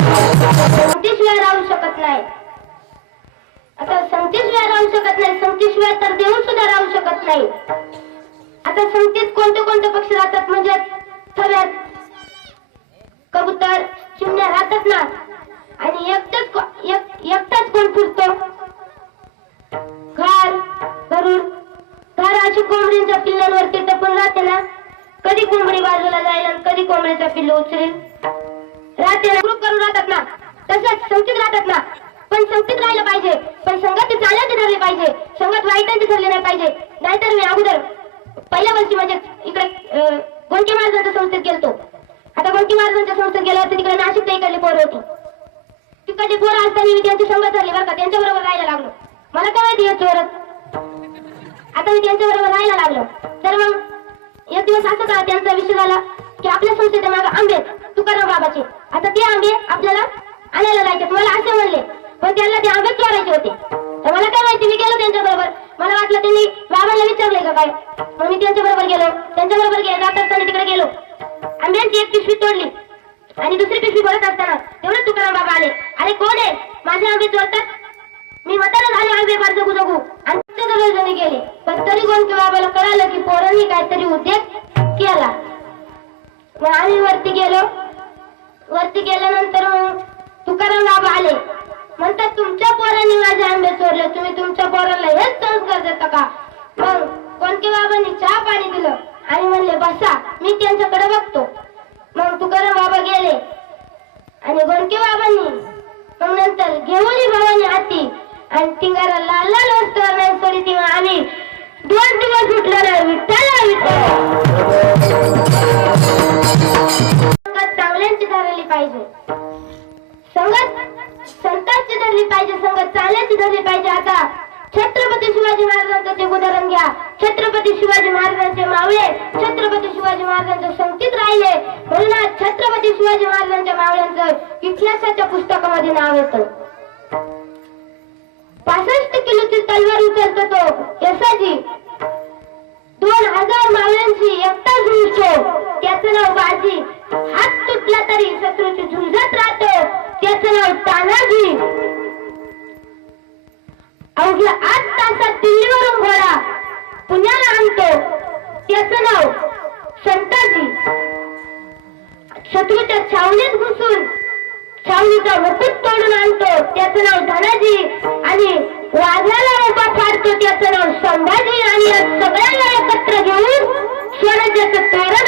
संगतीशिवाय राहू शकत नाही. आता संगतीशिवाय राहू शकत नाही. संगतीशिवाय तर देऊन सुद्धा राहू शकत नाही. आता संगतीत कोणते कोणते पक्षी राहतात? म्हणजे थव्यात कबूतर चिमण्या राहतात ना? आणि एकटाच एकटाच कोण फिरतो? घार भरून घार अशी कोंबडींच्या पिल्लांवरती टपून राहते ना? कधी कोंबडी बाजूला जाईल आणि कधी कोंबडीचा पिल्ल उचलेल? राहते ना ग्रुप करून राहतात ना. तसंच संगतीत राहतात ना. पण संगतीत राहिलं पाहिजे. पण संगत चालण्याचे ठरले पाहिजे. संगत वाईटांचे ठरले नाही पाहिजे. नाहीतर मी अगोदर पहिल्या वर्षी म्हणजे इकडे अं, गोंटी महाराजांच्या संस्थेत गेलतो. आता गोंटी महाराजांच्या संस्थेत गेल्यावरती तिकडे नाशिकच्या इकडली पोर होती. तिकडली पोर असताना मी त्यांची संगत झाली बरं का. त्यांच्या बरोबर राहायला लागलो. मला काय माहिती येत चोरत? आता मी त्यांच्या बरोबर राहायला लागलो. तर मग एक दिवस असं का त्यांचा विषय झाला की आपल्या संस्थेच्या मागे आंबेत आता ते आंबे आपल्याला आणायला जायचे. मला असे म्हणले. पण त्यांना ते आंबे चोरायचे होते. तर मला काय माहिती मी गेलो त्यांच्या बरोबर मला वाटलं त्यांनी बाबांना विचारलंय का काय? मग मी त्यांच्या बरोबर गेलो. त्यांच्या बरोबर गेलो जात असताना तिकडे गेलो. आंब्यांची एक पिशवी तोडली. आणि दुसरी पिशवी भरत असताना तेवढे तुकाराम बाबा आले. अरे कोण आहे? माझे आंबे चोरतात मी मताना झाले आंबे फार जगू जगू. आणि जणी गेले. पण तरी कोणत्या बाबाला कळालं की पोरांनी काहीतरी उद्योग केला. मग आम्ही वरती गेलो. वरती गेल्यानंतर मग तुकाराम बाबा आले. म्हणतात तुमच्या पोरांनी माझे आंबे चोरले. तुम्ही तुमच्या पोराला हेच संस्कार देता का? मग कोणते बाबांनी चहा पाणी दिलं आणि म्हणले बसा मी त्यांच्याकडे बघतो. मग तुकाराम बाबा गेले. आणि गोंके बाबांनी? मग नंतर घेऊन भवानी हाती आणि तिंगारा लाल लाल वस्तू नाही सोडी तेव्हा आम्ही दोन दिवस उठलो नाही विठ्ठल पाहिजे. संगत संतांची धरली पाहिजे संगत चांगल्याची धरली पाहिजे. आता छत्रपती शिवाजी महाराजांचं ते उदाहरण घ्या. छत्रपती शिवाजी महाराजांचे मावळे छत्रपती शिवाजी महाराजांच्या संगतीत राहिले. म्हणून आज छत्रपती शिवाजी महाराजांच्या मावळ्यांचं इतिहासाच्या पुस्तकामध्ये नाव येतं. पासष्ट किलोची तलवार उचलतो तो. नाव हात तुटला तरी शत्रूची झुंजत राहतो. त्याचं नाव तानाजी. अवघ्या आठ तासात दिल्लीवरून घोडा पुण्याला आणतो. त्याचं नाव संताजी. शत्रूच्या छावणीत घुसून छावणीचा मुकुट तोडून आणतो. त्याचं नाव धनाजी. आणि वाघाला उभा फाडतो. त्याचं नाव संभाजी. आणि या सगळ्यांना एकत्र घेऊन स्वराज्याचं तोरण